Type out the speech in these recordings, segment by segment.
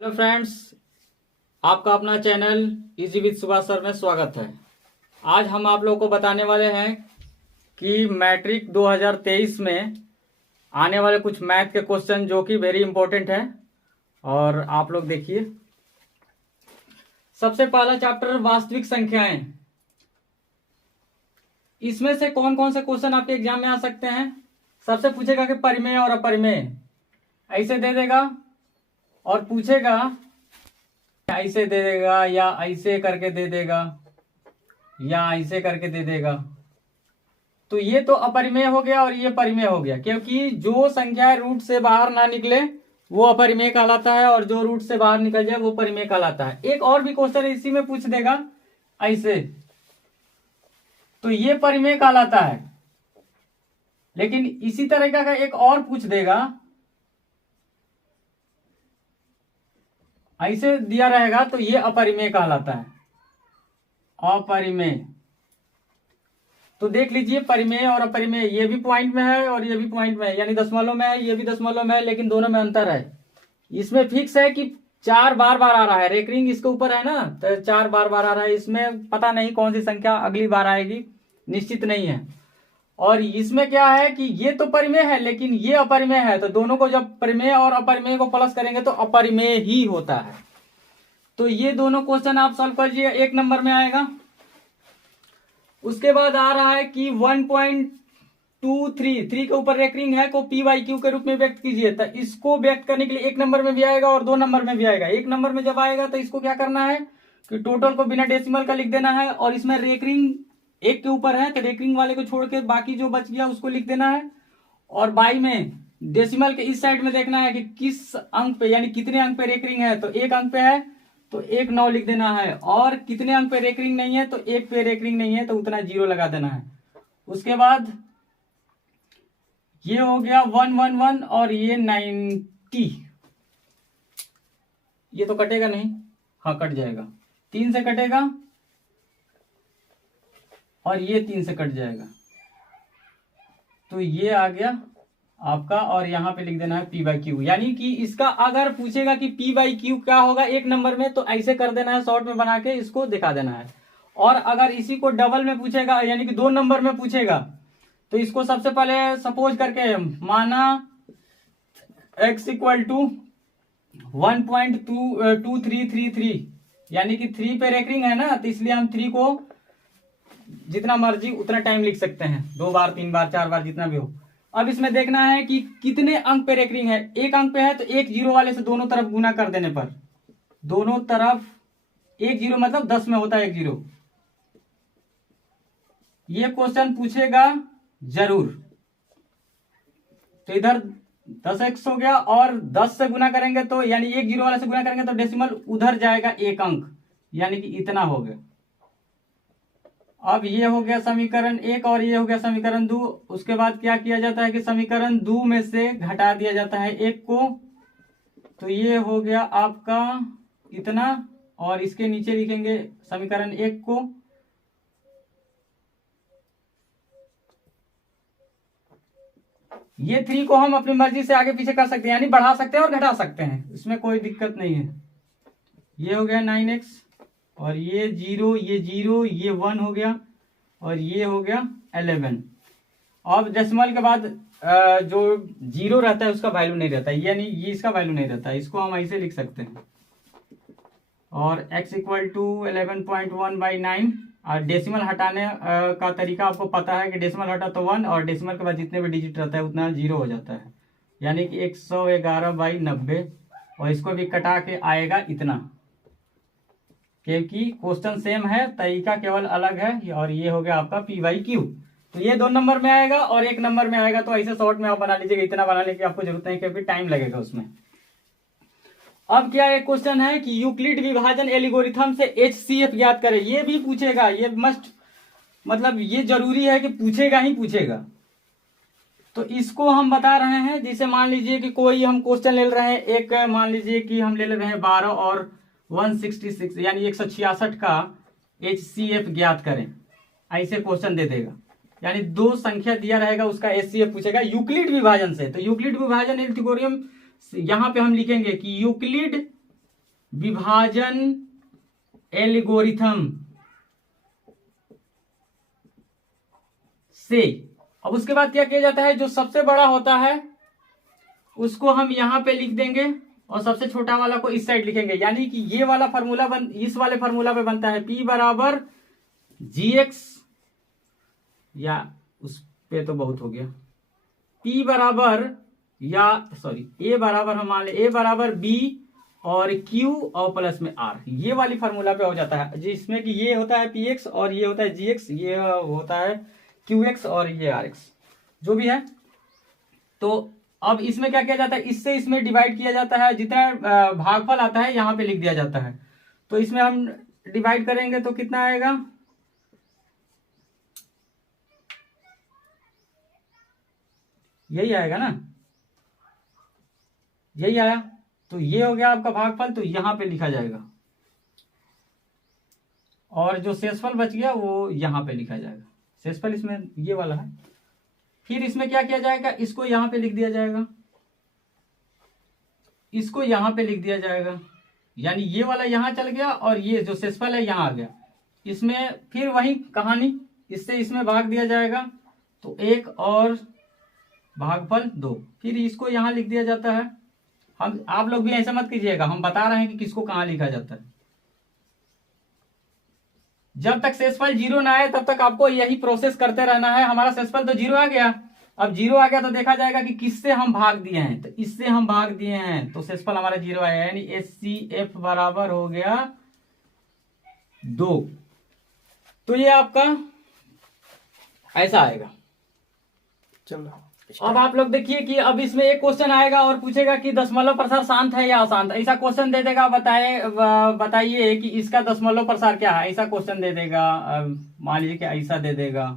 Hello friends, आपका अपना channel easy with Subhash sir में स्वागत है। आज हम आप लोगों को बताने वाले हैं कि मैट्रिक 2023 में आने वाले कुछ मैथ के क्वेश्चन जो कि वेरी इंपॉर्टेंट है। और आप लोग देखिए, सबसे पहला चैप्टर वास्तविक संख्याएं। इसमें से कौन कौन से क्वेश्चन आपके एग्जाम में आ सकते हैं। सबसे पूछेगा कि परिमेय और अपरिमेय, ऐसे दे देगा और पूछेगा ऐसे दे देगा या ऐसे करके दे देगा या ऐसे करके दे देगा। तो ये तो अपरिमेय हो गया और ये परिमेय हो गया, क्योंकि जो संख्या रूट से बाहर ना निकले वो अपरिमेय कहलाता है और जो रूट से बाहर निकल जाए वो परिमेय कहलाता है। एक और भी क्वेश्चन इसी में पूछ देगा ऐसे, तो ये परिमेय कहलाता है। लेकिन इसी तरह का एक और पूछ देगा, ऐसे दिया रहेगा तो ये अपरिमेय कहलाता है, अपरिमेय। तो देख लीजिए, परिमेय और अपरिमेय ये भी पॉइंट में है और ये भी पॉइंट में है, यानी दशमलव में है, ये भी दशमलव में है, लेकिन दोनों में अंतर है। इसमें फिक्स है कि 4 बार बार आ रहा है, रेकरिंग इसके ऊपर है ना, तो 4 बार बार आ रहा है। इसमें पता नहीं कौन सी संख्या अगली बार आएगी, निश्चित नहीं है। और इसमें क्या है कि ये तो परिमेय है लेकिन ये अपरिमेय है, तो दोनों को जब परिमेय और अपरिमेय को प्लस करेंगे तो अपरिमेय ही होता है। तो ये दोनों क्वेश्चन आप सॉल्व करिए, 1 नंबर में आएगा। उसके बाद आ रहा है कि 1.23 के ऊपर रेकरिंग है को पी वाई क्यू के रूप में व्यक्त कीजिए। तो इसको व्यक्त करने के लिए 1 नंबर में भी आएगा और 2 नंबर में भी आएगा। 1 नंबर में जब आएगा तो इसको क्या करना है कि टोटल को बिना डेसिमल का लिख देना है, और इसमें रेकरिंग 1 के ऊपर है तो रेकरिंग वाले को छोड़ के बाकी जो बच गया उसको लिख देना है। और बाई में डेसिमल के इस साइड में देखना है कि किस अंक पे, यानी कितने अंक पे रेकरिंग है। तो 1 अंक पे है तो 1 9 लिख देना है, और कितने अंक पे रेकरिंग नहीं है तो 1 पे रेकरिंग नहीं है तो उतना 0 लगा देना है। उसके बाद ये हो गया 111 और ये 90। ये तो कटेगा नहीं, हाँ कट जाएगा, 3 से कटेगा और ये 3 से कट जाएगा। तो ये आ गया आपका, और यहां पे लिख देना है पी बाई क्यू। यानी कि इसका अगर पूछेगा कि पी बाई क्यू क्या होगा 1 नंबर में, तो ऐसे कर देना है, शॉर्ट में बना के इसको दिखा देना है। और अगर इसी को डबल में पूछेगा, यानी कि 2 नंबर में पूछेगा, तो इसको सबसे पहले सपोज करके माना x इक्वल टू 1.2333, यानी कि 3 पे रेकरिंग है ना, तो इसलिए हम 3 को जितना मर्जी उतना टाइम लिख सकते हैं, 2 बार 3 बार 4 बार जितना भी हो। अब इसमें देखना है कि कितने अंक पे रेकरिंग है। 1 अंक पे है तो 1 0 वाले से दोनों तरफ गुना कर देने पर, दोनों तरफ 1 0 मतलब 10 में होता है 1 0। ये क्वेश्चन पूछेगा जरूर। तो इधर 10x हो गया और 10 से गुना करेंगे तो, यानी 1 0 वाले से गुना करेंगे तो डेसिमल उधर जाएगा 1 अंक, यानी कि इतना हो गया। अब ये हो गया समीकरण 1 और ये हो गया समीकरण 2। उसके बाद क्या किया जाता है कि समीकरण 2 में से घटा दिया जाता है 1 को, तो ये हो गया आपका इतना, और इसके नीचे लिखेंगे समीकरण 1 को। ये 3 को हम अपनी मर्जी से आगे पीछे कर सकते हैं, यानी बढ़ा सकते हैं और घटा सकते हैं, इसमें कोई दिक्कत नहीं है। ये हो गया 9x और ये 0, ये 0, ये 1 हो गया और ये हो गया 11। अब डेसिमल के बाद जो 0 रहता है उसका वैल्यू नहीं रहता है, यानी ये इसका वैल्यू नहीं रहता है, इसको हम ऐसे लिख सकते हैं। और x इक्वल टू 11.1/9। और डेसिमल हटाने का तरीका आपको पता है कि डेसिमल हटा तो 1, और डेसिमल के बाद जितने भी डिजिट रहता है उतना 0 हो जाता है, यानी कि 111/90। और इसको भी कटा के आएगा इतना, क्योंकि क्वेश्चन सेम है, तरीका केवल अलग है। और ये हो गया आपका पी वाई क्यू। तो ये 2 नंबर में आएगा और 1 नंबर में आएगा, तो ऐसे शॉर्ट में आप बना लीजिएगा, इतना बनाने की आपको जरूरत नहीं क्योंकि टाइम लगेगा उसमें। अब क्या एक क्वेश्चन है कि यूक्लिड विभाजन एल्गोरिथम से HCF ज्ञात करें। ये भी पूछेगा, ये मस्ट, मतलब ये जरूरी है कि पूछेगा ही पूछेगा। तो इसको हम बता रहे हैं, जिसे मान लीजिए कि कोई हम क्वेश्चन ले रहे हैं, एक मान लीजिए कि हम ले रहे हैं 12 और 166, यानी 166 का HCF ज्ञात करें, ऐसे क्वेश्चन दे देगा। यानी 2 संख्या दिया रहेगा, उसका HCF पूछेगा यूक्लिड विभाजन से। तो यूक्लिड विभाजन एल्गोरिथम यहाँ पे हम लिखेंगे कि यूक्लिड विभाजन एल्गोरिथम से। अब उसके बाद क्या किया जाता है, जो सबसे बड़ा होता है उसको हम यहां पे लिख देंगे और सबसे छोटा वाला को इस साइड लिखेंगे, यानी कि ये वाला फार्मूला इस वाले फार्मूला पे बनता है P बराबर GX, या उस पे तो बहुत हो गया, P बराबर या सॉरी A बराबर, हम मान ले A बराबर B और Q और प्लस में R, ये वाली फार्मूला पे हो जाता है, जिसमें कि ये होता है PX और ये होता है GX, ये होता है QX और ये RX, जो भी है। तो अब इसमें क्या किया जाता है, इससे इसमें डिवाइड किया जाता है, जितना भागफल आता है यहाँ पे लिख दिया जाता है। तो इसमें हम डिवाइड करेंगे तो कितना आएगा, यही आएगा ना, यही आया। तो ये हो गया आपका भागफल, तो यहां पे लिखा जाएगा, और जो शेषफल बच गया वो यहां पे लिखा जाएगा। शेषफल इसमें ये वाला है। फिर इसमें क्या किया जाएगा, इसको यहां पे लिख दिया जाएगा, इसको यहां पे लिख दिया जाएगा, यानी ये वाला यहां चल गया और ये जो शेषफल है यहां आ गया। इसमें फिर वही कहानी, इससे इसमें भाग दिया जाएगा, तो 1 और भागफल 2, फिर इसको यहां लिख दिया जाता है। हम आप लोग भी ऐसा मत कीजिएगा, हम बता रहे हैं कि किसको कहां लिखा जाता है। जब तक शेषफल 0 ना आए तब तक आपको यही प्रोसेस करते रहना है। हमारा शेषफल तो 0 आ गया, अब 0 आ गया तो देखा जाएगा कि किससे हम भाग दिए हैं, तो इससे हम भाग दिए हैं, तो शेषफल हमारा 0 आया, यानी HCF बराबर हो गया 2। तो ये आपका ऐसा आएगा। चलो अब आप लोग देखिए कि अब इसमें एक क्वेश्चन आएगा और पूछेगा कि दशमलव प्रसार शांत है या अशांत, ऐसा क्वेश्चन दे देगा। बताइए कि इसका दशमलव प्रसार क्या है, ऐसा क्वेश्चन दे देगा। मान लीजिए कि ऐसा दे देगा,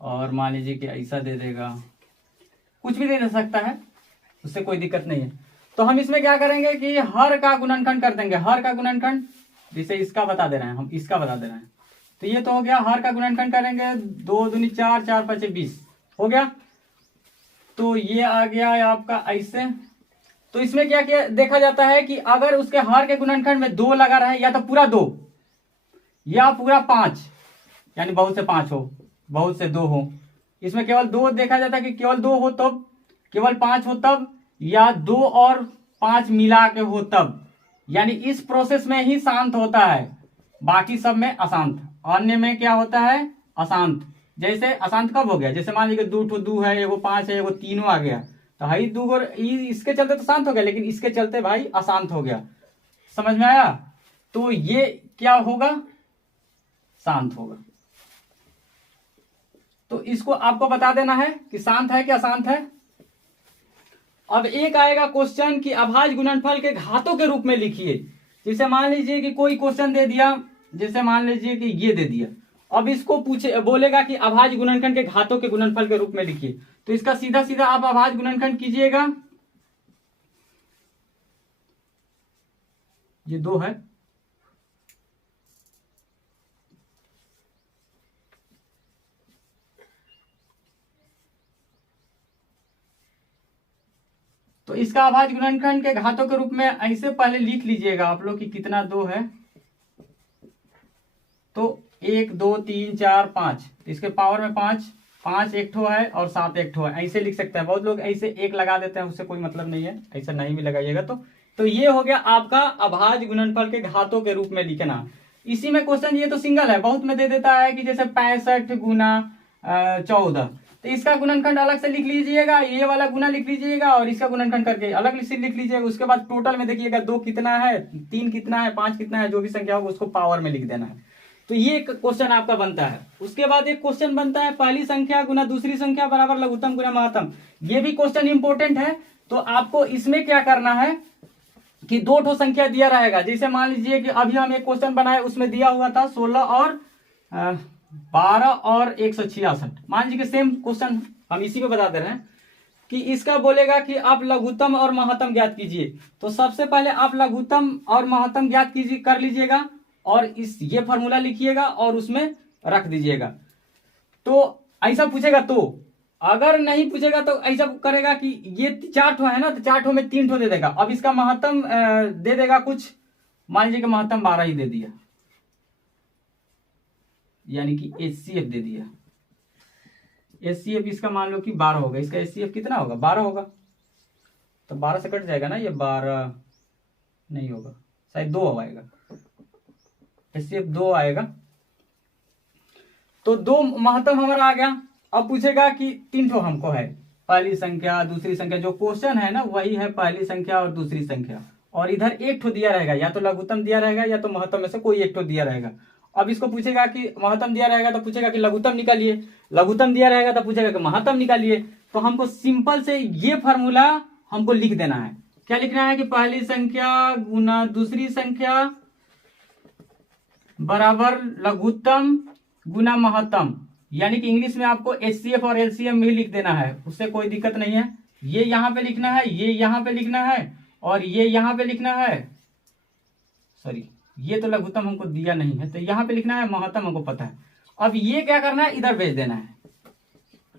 और मान लीजिए कि ऐसा दे देगा, कुछ भी दे सकता है, उससे कोई दिक्कत नहीं है। तो हम इसमें क्या करेंगे कि हर का गुणनखंड कर देंगे, हर का गुणनखंड, जैसे इसका बता दे रहे हैं, हम इसका बता दे रहे हैं। तो ये तो हो गया, हर का गुणनखंड करेंगे, 2 दूनी 4, 4 5 20 हो गया। तो ये आ गया आपका ऐसे। तो इसमें क्या क्या देखा जाता है कि अगर उसके हर के गुणनखंड में 2 लगा रहे, या तो पूरा 2 या पूरा 5, यानी बहुत से 5 हो, बहुत से 2 हो। इसमें केवल 2 देखा जाता है कि केवल 2 हो तब, केवल 5 हो तब, या 2 और 5 मिला के हो तब, यानी इस प्रोसेस में ही शांत होता है, बाकी सब में अशांत। अन्य में क्या होता है, अशांत। जैसे अशांत कब हो गया, जैसे मान लीजिए 2 है, एगो 5 है, एगो 3 आ गया, तो हाई 2 इसके चलते तो शांत हो गया, लेकिन इसके चलते भाई अशांत हो गया। समझ में आया? तो ये क्या होगा, शांत होगा। तो इसको आपको बता देना है कि शांत है कि अशांत है। अब एक आएगा क्वेश्चन कि अभाज्य गुणनफल के घातों के रूप में लिखिए। जैसे मान लीजिए कि कोई क्वेश्चन दे दिया, जैसे मान लीजिए कि ये दे दिया, अब इसको बोलेगा कि अभाज्य गुणनखंड के घातों के गुणनफल के रूप में लिखिए। तो इसका सीधा सीधा आप अभाज्य गुणनखंड कीजिएगा, ये 2 है, तो इसका अभाज्य गुणनखंड के घातों के रूप में ऐसे पहले लिख लीजिएगा आप लोग कि कितना 2 है। तो 1 2 3 4 5, इसके पावर में 5, 5 एक ठो है और 7 एक ठो है, ऐसे लिख सकते हैं। बहुत लोग ऐसे 1 लगा देते हैं, उससे कोई मतलब नहीं है, ऐसा नहीं भी लगाइएगा। तो ये हो गया आपका अभाज्य गुणनफल के घातों के रूप में लिखना। इसी में क्वेश्चन ये तो सिंगल है, बहुत में दे देता है कि जैसे 65 गुना 14, तो इसका गुणनखंड अलग से लिख लीजिएगा, ये वाला गुना लिख लीजिएगा और इसका गुणनखंड करके अलग से लिख लीजिएगा। उसके बाद टोटल में देखिएगा 2 कितना है, 3 कितना है, 5 कितना है, जो भी संख्या होगा उसको पावर में लिख देना है। तो ये क्वेश्चन आपका बनता है। उसके बाद एक क्वेश्चन बनता है पहली संख्या गुना दूसरी संख्या बराबर लघुत्तम गुना महत्तम। ये भी क्वेश्चन इंपोर्टेंट है। तो आपको इसमें क्या करना है कि 2 ठो संख्या दिया रहेगा। जैसे मान लीजिए कि अभी हम एक क्वेश्चन बनाए, उसमें दिया हुआ था 16 और 12 और 166। मान लीजिए सेम क्वेश्चन हम इसी में बता दे रहे हैं कि इसका बोलेगा कि आप लघुत्तम और महत्तम ज्ञात कीजिए। तो सबसे पहले आप लघुत्तम और महत्तम ज्ञात कीजिए, कर लीजिएगा, और ये फॉर्मूला लिखिएगा और उसमें रख दीजिएगा। तो ऐसा पूछेगा, तो अगर नहीं पूछेगा तो ऐसा करेगा कि ये 4 ठो है ना, तो 4 ठो में 3 ठो दे देगा। अब इसका महत्तम दे देगा कुछ, मान लीजिए कि महत्तम 12 ही दे दिया, यानी कि HCF दे दिया। HCF इसका मान लो कि 12 होगा, इसका HCF कितना होगा? 12 होगा। तो 12 से कट जाएगा ना, ये 12 नहीं होगा, शायद 2 आएगा, HCF 2 आएगा। तो 2 महत्तम हमारा आ गया। अब पूछेगा कि 3 ठो हमको है, पहली संख्या दूसरी संख्या, जो क्वेश्चन है ना वही है पहली संख्या और दूसरी संख्या, और इधर 1 ठो दिया रहेगा, या तो लघुत्तम दिया रहेगा या तो महत्तम में से कोई 1 ठो दिया रहेगा। अब इसको पूछेगा कि महत्तम दिया रहेगा तो पूछेगा कि लघुत्तम निकालिए, लघुत्तम दिया रहेगा तो पूछेगा कि महत्तम निकालिए। तो हमको सिंपल से ये फार्मूला हमको लिख देना है। क्या लिखना है कि पहली संख्या गुना दूसरी संख्या बराबर लघुत्तम गुना महत्तम, यानी कि इंग्लिश में आपको HCF और LCM भी लिख देना है, उससे कोई दिक्कत नहीं है। ये यहां पे लिखना है, ये यहां पे लिखना है, और ये यहां पे लिखना है। सॉरी, ये तो लघुत्तम हमको दिया नहीं है, तो यहां पे लिखना है, महत्तम हमको पता है। अब ये क्या करना है, इधर भेज देना है।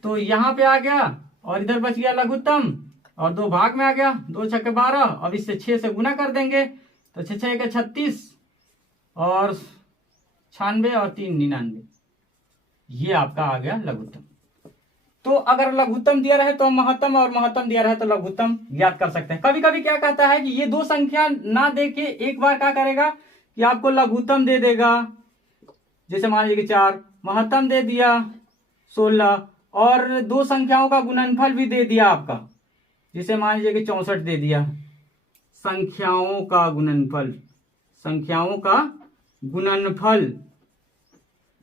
तो यहां पे आ गया और इधर बच गया लघुत्तम, और 2 भाग में आ गया, 2 छक्के 12। अब इससे 6 से गुना कर देंगे, तो 6 6 36 और 96 और 3 99, ये आपका आ गया लघुत्तम। तो अगर लघुत्तम दिया रहे तो महत्तम, और महत्तम दिया रहे तो लघुत्तम याद कर सकते हैं। कभी कभी क्या कहता है कि ये 2 संख्या ना दे के एक बार क्या करेगा कि आपको लघुत्तम दे देगा, जैसे मान लीजिए कि 4, महत्तम दे दिया 16, और 2 संख्याओं का गुणनफल भी दे दिया आपका, जैसे मान लीजिए कि 64 दे दिया। संख्याओं का गुणनफल, संख्याओं का गुणनफल,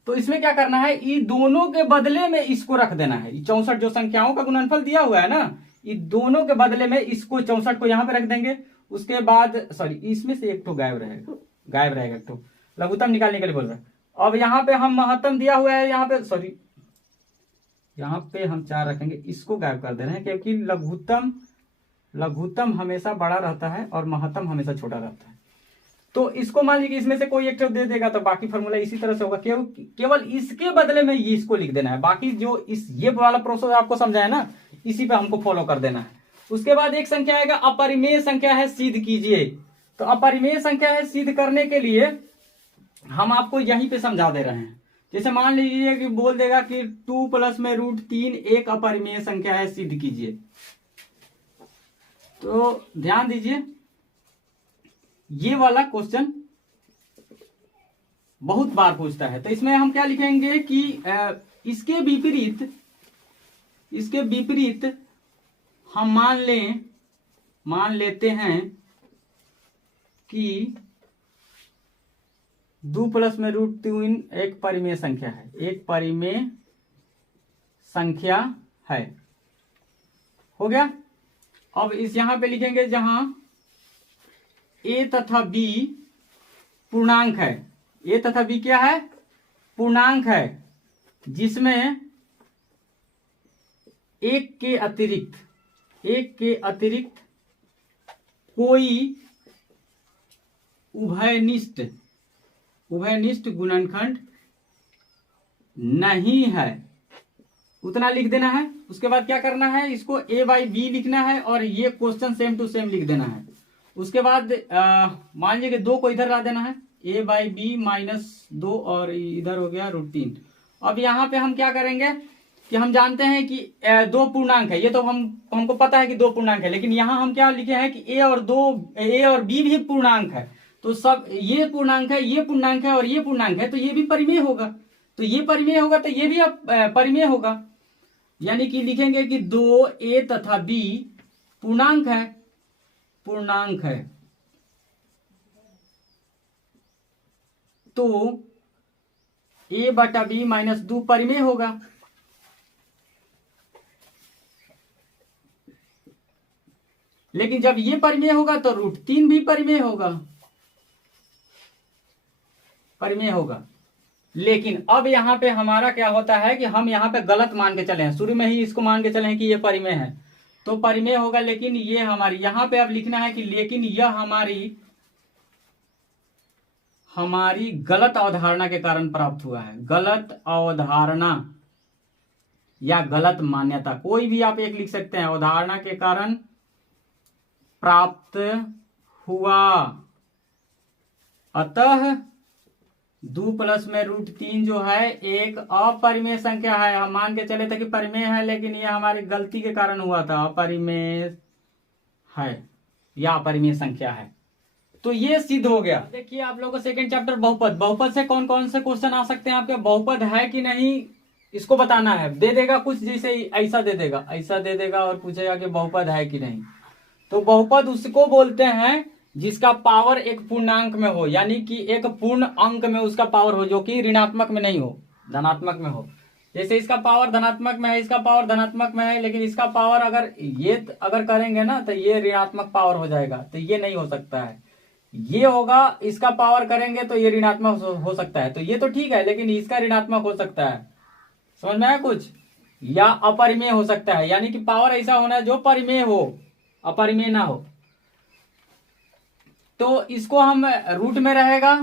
तो इसमें क्या करना है, ये दोनों के बदले में इसको रख देना है। 64 जो संख्याओं का गुणनफल दिया हुआ है ना, ये दोनों के बदले में इसको 64 को यहां पे रख देंगे। उसके बाद सॉरी, इसमें से 1 तो गायब रहेगा, गायब रहेगा एक तो, लघुत्तम निकालने के लिए बोल रहा है। अब यहाँ पे हम महत्तम दिया हुआ है, यहाँ पे सॉरी, यहाँ पे हम 4 रखेंगे, इसको गायब कर देना है, क्योंकि लघुत्तम हमेशा बड़ा रहता है और महत्तम हमेशा छोटा रहता है। तो इसको मान लीजिए इसमें से कोई एक दे देगा, तो बाकी फॉर्मूला इसी तरह से होगा, केवल इसके बदले में ये इसको लिख देना है। बाकी जो ये वाला प्रोसेस आपको समझाया ना, इसी पे हमको फॉलो कर देना है। उसके बाद एक संख्या आएगा, अपरिमेय संख्या है, सिद्ध कीजिए। तो अपरिमेय संख्या है सिद्ध करने के लिए हम आपको यहीं पे समझा दे रहे हैं। जैसे मान लीजिए कि बोल देगा कि 2 + में √3 एक अपरिमेय संख्या है, सिद्ध कीजिए। तो ध्यान दीजिए, ये वाला क्वेश्चन बहुत बार पूछता है। तो इसमें हम क्या लिखेंगे कि इसके विपरीत हम मान लेते हैं कि 2 + में √3 एक परिमेय संख्या है, एक परिमेय संख्या है। हो गया। अब इस यहां पे लिखेंगे जहां A तथा B पूर्णांक है। A तथा B क्या है? पूर्णांक है, जिसमें एक के अतिरिक्त कोई उभयनिष्ठ गुणनखंड नहीं है, उतना लिख देना है। उसके बाद क्या करना है, इसको A/B लिखना है और ये क्वेश्चन सेम टू सेम लिख देना है। उसके बाद मान लीजिए कि 2 को इधर ला देना है, A/B -2 और इधर हो गया √3। अब यहाँ पे हम क्या करेंगे कि हम जानते हैं कि 2 पूर्णांक है, ये तो हमको पता है कि 2 पूर्णांक है, लेकिन यहाँ हम क्या लिखे हैं कि A और B भी पूर्णांक है। तो सब ये पूर्णांक है, ये पूर्णांक है और ये पूर्णांक है, तो ये भी परिमेय होगा। तो ये परिमेय होगा तो ये भी परिमेय होगा, यानी कि लिखेंगे कि 2A तथा B पूर्णांक है। तो A/B -2 परिमेय होगा। लेकिन जब ये परिमेय होगा तो √3 भी परिमेय होगा। लेकिन अब यहां पे हमारा क्या होता है कि हम यहां पे गलत मान के चले हैं, शुरू में ही इसको मान के चले हैं कि ये परिमेय है, तो परिमेय होगा। लेकिन ये हमारी यहां पे अब लिखना है कि लेकिन यह हमारी गलत अवधारणा के कारण प्राप्त हुआ है। गलत अवधारणा या गलत मान्यता, कोई भी आप एक लिख सकते हैं, अवधारणा के कारण प्राप्त हुआ अतः 2 प्लस में √3 जो है एक अपरिमेय संख्या है। हम मान के चले थे कि परिमेय है, लेकिन ये हमारी गलती के कारण हुआ था, अपरिमेय है या अपरिमेय संख्या है। तो ये सिद्ध हो गया। देखिए आप लोगों को सेकंड चैप्टर बहुपद, बहुपद से कौन कौन से क्वेश्चन आ सकते हैं आपके, बहुपद है कि नहीं इसको बताना है। दे देगा कुछ, जैसे ऐसा दे देगा, ऐसा दे देगा और पूछेगा कि बहुपद है कि नहीं। तो बहुपद उसको बोलते हैं जिसका पावर एक पूर्णांक में हो, यानी कि एक पूर्ण अंक में उसका पावर हो, जो कि ऋणात्मक में नहीं हो, धनात्मक में हो। जैसे इसका पावर धनात्मक में है, इसका पावर धनात्मक में है, लेकिन इसका पावर अगर करेंगे ना तो ये ऋणात्मक पावर हो जाएगा, तो ये नहीं हो सकता है। ये होगा, इसका पावर करेंगे तो ये ऋणात्मक हो सकता है, तो ये तो ठीक है, लेकिन इसका ऋणात्मक हो सकता है। समझ में आया कुछ? या अपरिमेय हो सकता है, यानी कि पावर ऐसा होना है जो परिमेय हो, अपरिमेय ना हो। तो इसको हम रूट में रहेगा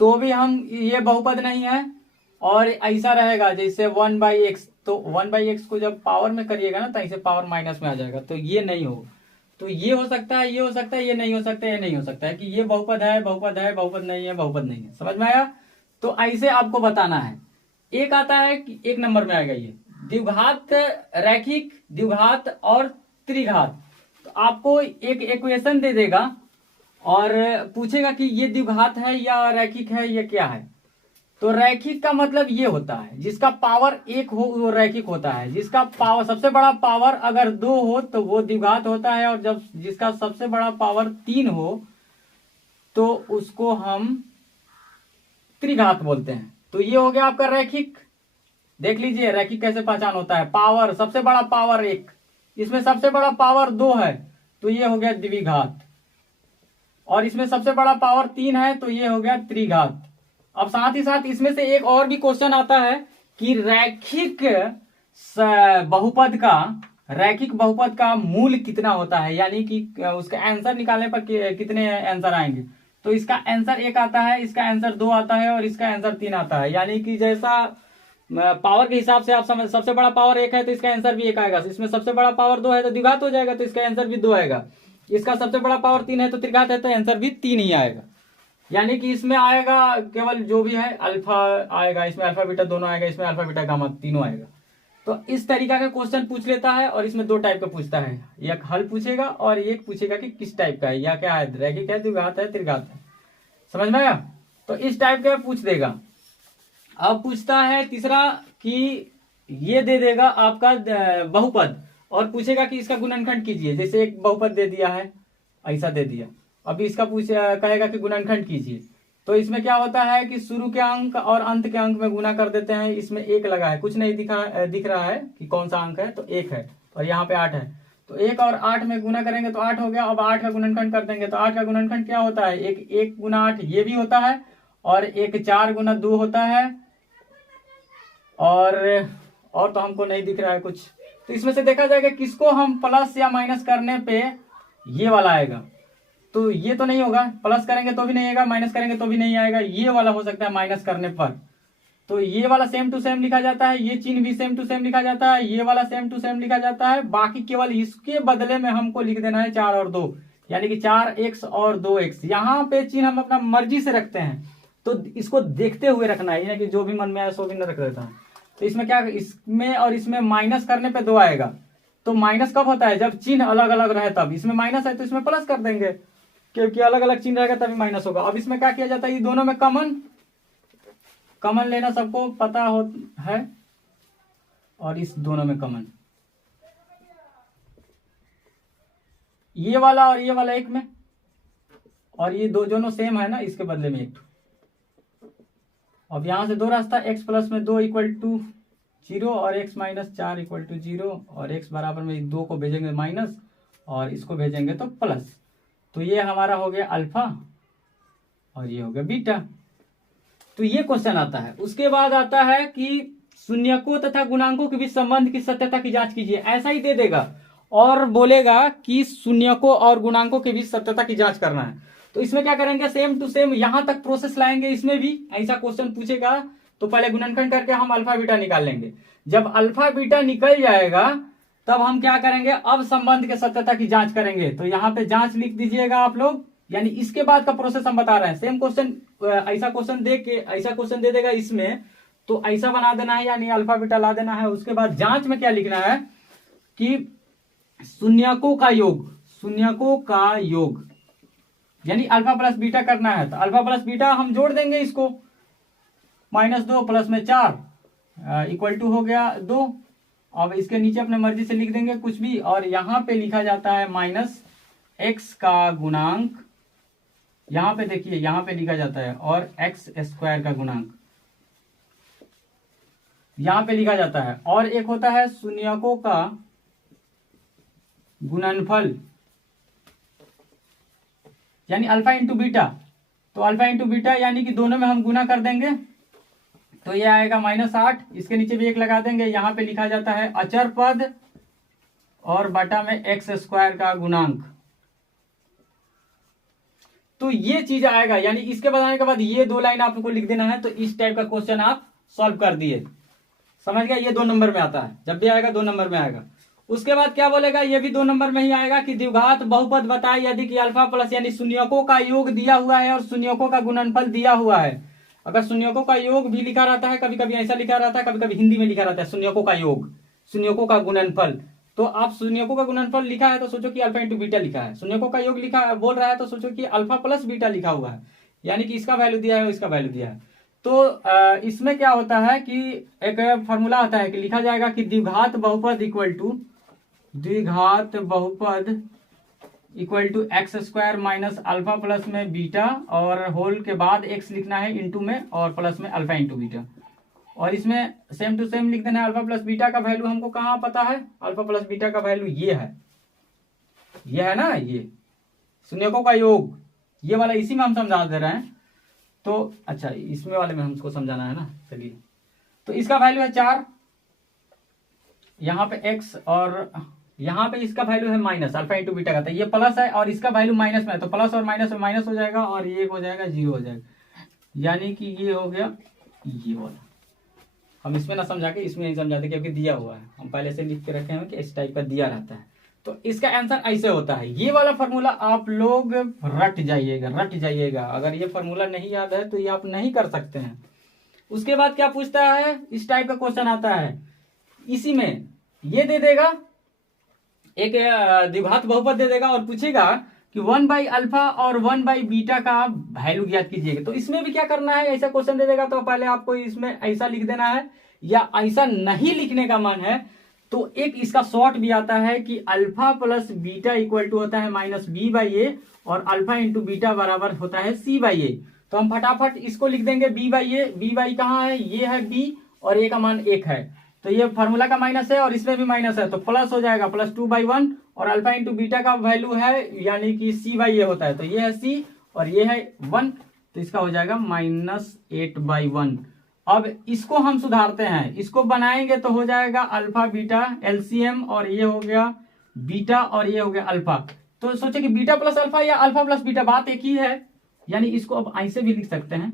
तो भी हम ये बहुपद नहीं है, और ऐसा रहेगा जैसे 1/x, तो 1/x को जब पावर में करिएगा ना तो ऐसे पावर माइनस में आ जाएगा, तो ये नहीं होगा। तो ये हो सकता है, ये हो सकता है, ये नहीं हो सकता है, ये नहीं हो सकता है कि ये बहुपद है, बहुपद है, बहुपद नहीं है, बहुपद नहीं है। समझ में आया? तो ऐसे आपको बताना है। एक आता है कि 1 नंबर में आएगा ये द्विघात, रैखिक, द्विघात और त्रिघात। तो आपको एक इक्वेशन दे देगा और पूछेगा कि ये द्विघात है या रैखिक है, ये क्या है। तो रैखिक का मतलब ये होता है जिसका पावर 1 हो वो रैखिक होता है, जिसका पावर सबसे बड़ा पावर अगर 2 हो तो वो द्विघात होता है, और जब जिसका सबसे बड़ा पावर 3 हो तो उसको हम त्रिघात बोलते हैं। तो ये हो गया आपका रैखिक। देख लीजिए रैखिक कैसे पहचान होता है, पावर सबसे बड़ा पावर 1, इसमें सबसे बड़ा पावर 2 है तो ये हो गया द्विघात, और इसमें सबसे बड़ा पावर 3 है तो ये हो गया त्रिघात। अब साथ ही साथ इसमें से एक और भी क्वेश्चन आता है कि रैखिक बहुपद का मूल कितना होता है, यानी कि उसका आंसर निकालने पर कितने आंसर आएंगे। तो इसका आंसर 1 आता है, इसका आंसर 2 आता है और इसका आंसर 3 आता है। यानी कि जैसा पावर के हिसाब से आप समझ, सबसे बड़ा पावर 1 है तो इसका आंसर भी 1 आएगा, इसमें सबसे बड़ा पावर 2 है तो द्विघात हो जाएगा तो इसका आंसर भी 2 आएगा, इसका सबसे बड़ा पावर 3 है तो त्रिघात है तो आंसर भी 3 ही आएगा। यानी कि इसमें आएगा केवल जो भी है अल्फा आएगा, इसमें अल्फा बीटा दोनों आएगा, इसमें अल्फा बीटा गामा तीनों आएगा। तो इस तरीका का क्वेश्चन पूछ लेता है, और इसमें 2 टाइप का पूछता है, एक हल पूछेगा और एक पूछेगा कि किस टाइप का है, या क्या है, रैखिक है, द्विघात है, त्रिघात है। समझ में आया? तो इस टाइप का पूछ देगा। अब पूछता है तीसरा कि ये दे देगा आपका बहुपद, और पूछेगा कि इसका गुणनखंड कीजिए। जैसे एक बहुपद दे दिया है, ऐसा दे दिया, अभी इसका कहेगा कि गुणनखंड कीजिए। तो इसमें क्या होता है कि शुरू के अंक और अंत के अंक में गुना कर देते हैं। इसमें 1 लगा है, कुछ नहीं दिख रहा है कि कौन सा अंक है, तो 1 है, और यहाँ पे 8 है, तो 1 और 8 में गुना करेंगे तो 8 हो गया। अब 8 का गुणनखंड कर देंगे तो 8 का गुणनखंड क्या होता है, 1 गुना 8 ये भी होता है, और 1 4 गुना 2 होता है, और तो हमको नहीं दिख रहा है कुछ। तो इसमें से देखा जाएगा किसको हम प्लस या माइनस करने पे ये वाला आएगा। तो ये तो नहीं होगा, प्लस करेंगे तो भी नहीं आएगा, माइनस करेंगे तो भी नहीं आएगा, ये वाला हो सकता है माइनस करने पर। तो ये वाला सेम टू सेम लिखा जाता है, ये चिन्ह भी सेम टू सेम लिखा जाता है, ये वाला सेम टू सेम लिखा जाता है। बाकी केवल इसके बदले में हमको लिख देना है 4 और 2, यानी कि 4x और 2x। यहाँ पे चिन्ह हम अपना मर्जी से रखते हैं, तो इसको देखते हुए रखना है, यानी कि जो भी मन में आया सो भी न रख देता है। तो इसमें क्या, इसमें और इसमें माइनस करने पे 2 आएगा। तो माइनस कब होता है, जब चिन्ह अलग अलग रहे तब। इसमें माइनस है तो इसमें प्लस कर देंगे, क्योंकि अलग अलग चिन्ह रहेगा तभी माइनस होगा। अब इसमें क्या किया जाता है, ये दोनों में कॉमन लेना सबको पता है, और इस दोनों में कॉमन, ये वाला और ये वाला एक में, और ये दोनों सेम है ना, इसके बदले में 1। अब यहां से 2 रास्ता, x प्लस में 2 इक्वल टू 0 और x माइनस 4 इक्वल टू 0, और x बराबर में 2 को भेजेंगे माइनस और इसको भेजेंगे तो प्लस। तो ये हमारा हो गया अल्फा और ये हो गया बीटा। तो ये क्वेश्चन आता है। उसके बाद आता है कि शून्यकों तथा गुणांकों के बीच संबंध की सत्यता की जांच कीजिए। ऐसा ही दे देगा और बोलेगा कि शून्यकों और गुणांकों के बीच सत्यता की जांच करना है। तो इसमें क्या करेंगे, सेम टू सेम यहां तक प्रोसेस लाएंगे। इसमें भी ऐसा क्वेश्चन पूछेगा तो पहले गुणनखंड करके हम अल्फा बीटा निकाल लेंगे। जब अल्फा बीटा निकल जाएगा तब हम क्या करेंगे, अब संबंध के सत्यता की जांच करेंगे। तो यहाँ पे जांच लिख दीजिएगा आप लोग, यानी इसके बाद का प्रोसेस हम बता रहे हैं। सेम क्वेश्चन ऐसा क्वेश्चन दे देगा इसमें, तो ऐसा बना देना है, यानी अल्फा बीटा ला देना है। उसके बाद जांच में क्या लिखना है कि शून्यकों का योग यानी अल्फा प्लस बीटा करना है। तो अल्फा प्लस बीटा हम जोड़ देंगे इसको, -2 प्लस में 4 इक्वल टू हो गया 2। अब इसके नीचे अपने मर्जी से लिख देंगे कुछ भी, और यहां पे लिखा जाता है -x का गुणांक, यहां पे देखिए यहां पे लिखा जाता है, और x² का गुणांक यहां पे लिखा जाता है। और एक होता है शून्यकों का गुणनफल यानी अल्फा इंटू बीटा। तो अल्फा इंटू बीटा यानी कि दोनों में हम गुना कर देंगे, तो ये आएगा -8। इसके नीचे भी 1 लगा देंगे। यहां पे लिखा जाता है अचर पद और बटा में x² का गुणांक। तो ये चीज आएगा, यानी इसके बताने के बाद ये 2 लाइन आपको लिख देना है। तो इस टाइप का क्वेश्चन आप सॉल्व कर दिए, समझ गया। ये 2 नंबर में आता है, जब भी आएगा 2 नंबर में आएगा। उसके बाद क्या बोलेगा, ये भी 2 नंबर में ही आएगा कि द्विघात बहुपद बताए यदि कि अल्फा प्लस यानी शून्यकों का योग दिया हुआ है और शून्यकों का गुणनफल दिया हुआ है। अगर शून्यकों का योग भी लिखा रहता है, कभी कभी ऐसा लिखा रहता है, कभी कभी हिंदी में लिखा रहता है शून्यकों का योग, शून्यकों का गुणनफल। तो आप शून्यकों का गुणनफल लिखा है तो सोचो कि अल्फा इंटू बीटा लिखा है। शून्यकों का योग लिखा बोल रहा है तो सोचो कि अल्फा प्लस बीटा लिखा हुआ है, यानी कि इसका वैल्यू दिया है, इसका वैल्यू दिया है। तो इसमें क्या होता है कि एक फॉर्मूला आता है कि लिखा जाएगा कि द्विघात बहुपद equal to x² minus alpha plus में बीटा, और होल के बाद x लिखना है इंटू में, और प्लस में अल्फा इंटू बीटा। और इसमें सेम टू सेम लिख देना है। अल्फा प्लस बीटा का वैल्यू हमको कहाँ पता है, अल्फा प्लस बीटा का वैल्यू ये है ना, ये शून्यकों का योग, ये वाला इसी में हम समझा दे रहे हैं। तो अच्छा, इसमें वाले में हमको समझाना है ना, चलिए। तो इसका वैल्यू है 4, यहाँ पे x, और यहाँ पे इसका वैल्यू है माइनस अल्फा इंटू बीटा का। तो ये प्लस है और इसका वैल्यू माइनस में है, तो प्लस और माइनस में माइनस हो जाएगा, और ये हो जाएगा 0 हो जाएगा, यानी कि ये हो गया ये वाला। हम इसमें ना समझा के इसमें नहीं समझाते क्योंकि दिया हुआ है, हम पहले से लिख के रखे हैं कि इस टाइप का दिया रहता है। तो इसका आंसर ऐसे होता है। ये वाला फॉर्मूला आप लोग रट जाइएगा। अगर ये फॉर्मूला नहीं याद है तो ये आप नहीं कर सकते हैं। उसके बाद क्या पूछता है, इस टाइप का क्वेश्चन आता है, इसी में ये दे देगा, एक द्विघात बहुपद दे देगा और पूछेगा कि 1/अल्फा और 1/बीटा का वैल्यू ज्ञात कीजिएगा। तो इसमें भी क्या करना है, ऐसा क्वेश्चन दे देगा तो पहले आपको इसमें ऐसा लिख देना है, या ऐसा नहीं लिखने का मन है तो एक इसका शॉर्ट भी आता है कि alpha plus beta equal to होता है -b/a, और अल्फा इंटू बीटा बराबर होता है c/a। तो हम फटाफट इसको लिख देंगे b/a। b/, कहाँ है, ये है b, और a का मान 1 है, तो ये फार्मूला का माइनस है और इसमें भी माइनस है, तो प्लस हो जाएगा +2/1, और अल्फा इंटू बीटा का वैल्यू है यानी कि c/a होता है, तो ये है c और ये है 1, तो इसका हो जाएगा -8/1। अब इसको हम सुधारते हैं, इसको बनाएंगे तो हो जाएगा अल्फा बीटा एलसीएम, और ये हो गया बीटा और ये हो गया अल्फा। तो सोचे कि बीटा प्लस अल्फा या अल्फा प्लस बीटा, बात एक ही है, यानी इसको अब ऐसे भी लिख सकते हैं।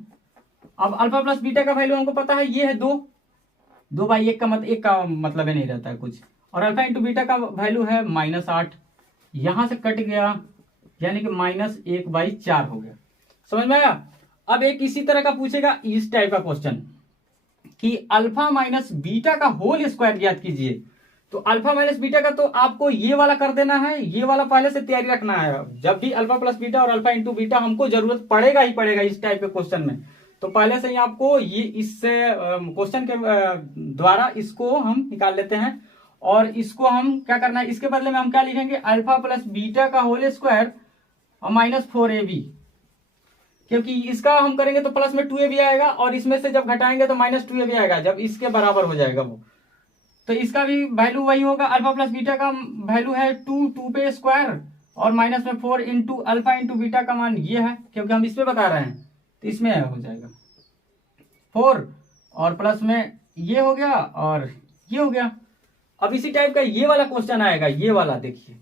अब अल्फा प्लस बीटा का वैल्यू हमको पता है, ये है 2/1 का मतलब 1 का मतलब नहीं रहता है कुछ, और अल्फा इंटू बीटा का वैल्यू है -8, यहां से कट गया यानी कि -1/4 हो गया। समझ में आया। अब एक इसी तरह का पूछेगा इस टाइप का क्वेश्चन कि अल्फा माइनस बीटा का होल स्क्वायर ज्ञात कीजिए। तो अल्फा माइनस बीटा का तो आपको ये वाला कर देना है, ये वाला पहले से तैयारी रखना है। जब भी अल्फा प्लस बीटा और अल्फा इंटू बीटा हमको जरूरत पड़ेगा ही पड़ेगा इस टाइप के क्वेश्चन में, तो पहले से ही आपको ये इस क्वेश्चन के द्वारा इसको हम निकाल लेते हैं। और इसको हम क्या करना है, इसके बदले में हम क्या लिखेंगे, अल्फा प्लस बीटा का होल स्क्वायर और -4ab, क्योंकि इसका हम करेंगे तो प्लस में 2ab आएगा, और इसमें से जब घटाएंगे तो -2ab आएगा, जब इसके बराबर हो जाएगा वो, तो इसका भी वैल्यू वही होगा। अल्फा प्लस बीटा का वैल्यू है 2 पे स्क्वायर और माइनस में 4 इंटू अल्फा इंटू बीटा का मान ये है, क्योंकि हम इस पे बता रहे हैं, तो इसमें हो जाएगा 4 और प्लस में ये हो गया और ये हो गया। अब इसी टाइप का ये वाला क्वेश्चन आएगा, ये वाला देखिए,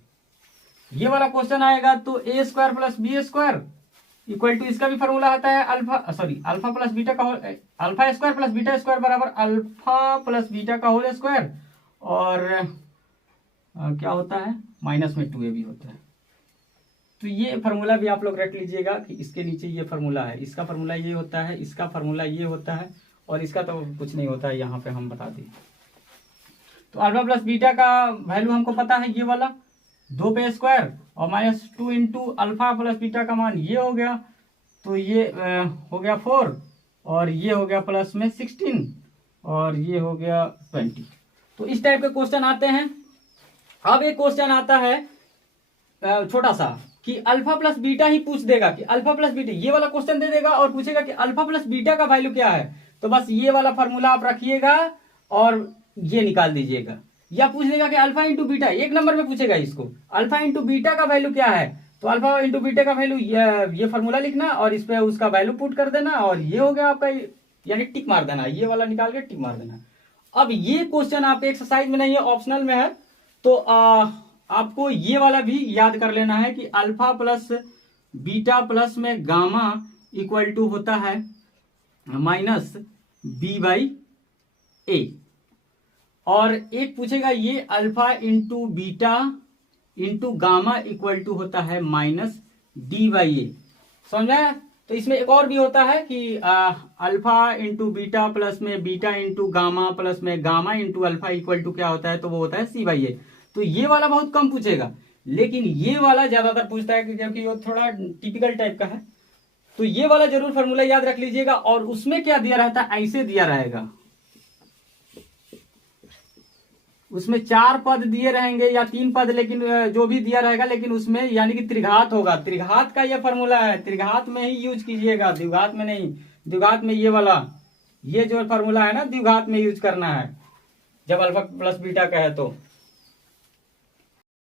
ये वाला क्वेश्चन आएगा तो a² + b² इक्वल टू, इसका भी फॉर्मूला आता है अल्फा प्लस बीटा का अल्फा² + बीटा² बराबर अल्फा प्लस बीटा का होल स्क्वायर, और क्या होता है, -2ab होता है। तो ये फार्मूला भी आप लोग रख लीजिएगा कि इसके नीचे ये फार्मूला है, इसका फार्मूला ये होता है, इसका फार्मूला ये होता है, और इसका तो कुछ नहीं होता है, यहाँ पे हम बता दें। तो अल्फा प्लस बीटा का वैल्यू हमको पता है, ये वाला 2 पे स्क्वायर और -2 इंटू अल्फा प्लस बीटा का मान ये हो गया, तो ये हो गया 4 और ये हो गया प्लस में 16 और ये हो गया 20। तो इस टाइप के क्वेश्चन आते हैं। अब एक क्वेश्चन आता है छोटा सा कि अल्फा प्लस बीटा ही पूछ देगा कि अल्फा प्लस बीटा, ये वाला क्वेश्चन दे देगा और पूछेगा कि अल्फा प्लस बीटा का वैल्यू क्या है। तो बस ये वाला फार्मूला आप रखिएगा और ये निकाल दीजिएगा, या पूछ लेगा कि अल्फा इंटू बीटा, 1 नंबर में पूछेगा इसको अल्फा इंटू बीटा का वैल्यू क्या है, तो अल्फा इंटू बीटा का वैल्यू ये फार्मूला लिखना और इस पे उसका वैल्यू पुट कर देना और ये हो गया आपका, यानी टिक मार देना, ये वाला निकाल के टिक मार देना। अब ये क्वेश्चन आपके एक्सरसाइज में नहीं है, ऑप्शनल में है, तो आपको ये वाला भी याद कर लेना है कि अल्फा प्लस बीटा प्लस में गामा इक्वल टू होता है माइनस b/a, और एक पूछेगा ये alpha into beta into gamma equal to होता है माइनस d/a। समझा? तो इसमें एक और भी होता है कि अल्फा इंटू बीटा प्लस में बीटा इंटू गामा प्लस में gamma into alpha equal to क्या होता है, तो वो होता है c/a। तो ये वाला बहुत कम पूछेगा, लेकिन ये वाला ज्यादातर पूछता है क्योंकि वो थोड़ा टिपिकल टाइप का है। तो ये वाला जरूर फार्मूला याद रख लीजिएगा, और उसमें क्या दिया रहता है, ऐसे दिया रहेगा, उसमें 4 पद दिए रहेंगे या 3 पद, लेकिन जो भी दिया रहेगा, लेकिन उसमें यानी कि त्रिघात होगा, त्रिघात का ये फार्मूला है, त्रिघात में ही यूज कीजिएगा, द्विघात में नहीं। द्विघात में ये वाला, ये जो फार्मूला है ना, द्विघात में यूज करना है जब अल्फा प्लस बीटा का है तो।